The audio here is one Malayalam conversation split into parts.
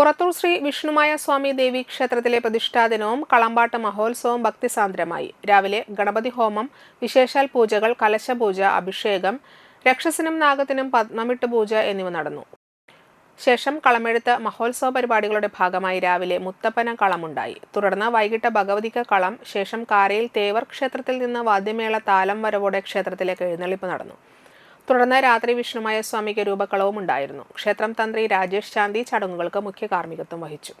പുറത്തൂർ ശ്രീ വിഷ്ണുമായ സ്വാമി ദേവി ക്ഷേത്രത്തിലെ പ്രതിഷ്ഠാദിനവും കളമ്പാട്ട് മഹോത്സവവും ഭക്തിസാന്ദ്രമായി. രാവിലെ ഗണപതി ഹോമം, വിശേഷാൽ പൂജകൾ, കലശപൂജ, അഭിഷേകം, രക്ഷസിനും നാഗത്തിനും പത്മമിട്ട് പൂജ എന്നിവ നടന്നു. ശേഷം കളമെഴുത്ത് മഹോത്സവ പരിപാടികളുടെ ഭാഗമായി രാവിലെ മുത്തപ്പന കളമുണ്ടായി. തുടർന്ന് വൈകിട്ട് ഭഗവതിക്ക് കളം, ശേഷം കാരയിൽ തേവർ ക്ഷേത്രത്തിൽ നിന്ന് വാദ്യമേള താലം വരവോടെ ക്ഷേത്രത്തിലേക്ക് എഴുന്നള്ളിപ്പ് നടന്നു. തുടർന്ന് രാത്രി വിഷ്ണുമായ സ്വാമിക്ക് രൂപക്കളവും ഉണ്ടായിരുന്നു. ക്ഷേത്രം തന്ത്രി രാജേഷ് ചാന്തി ചടങ്ങുകൾക്ക് മുഖ്യ കാർമ്മികത്വം വഹിച്ചു.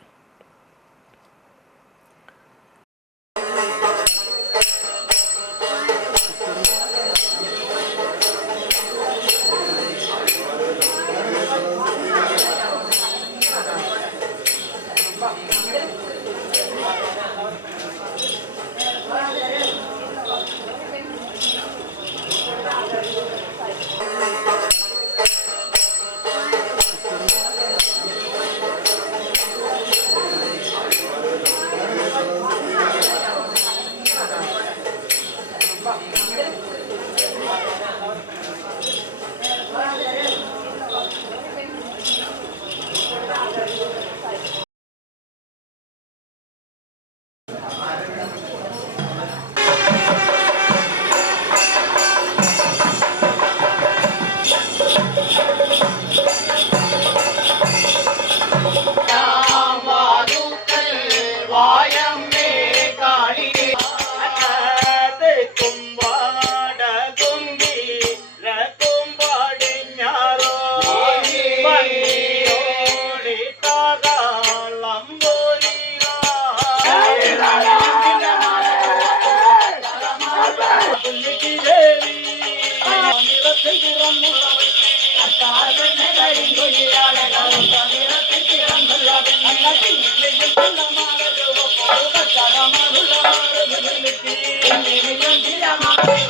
I'm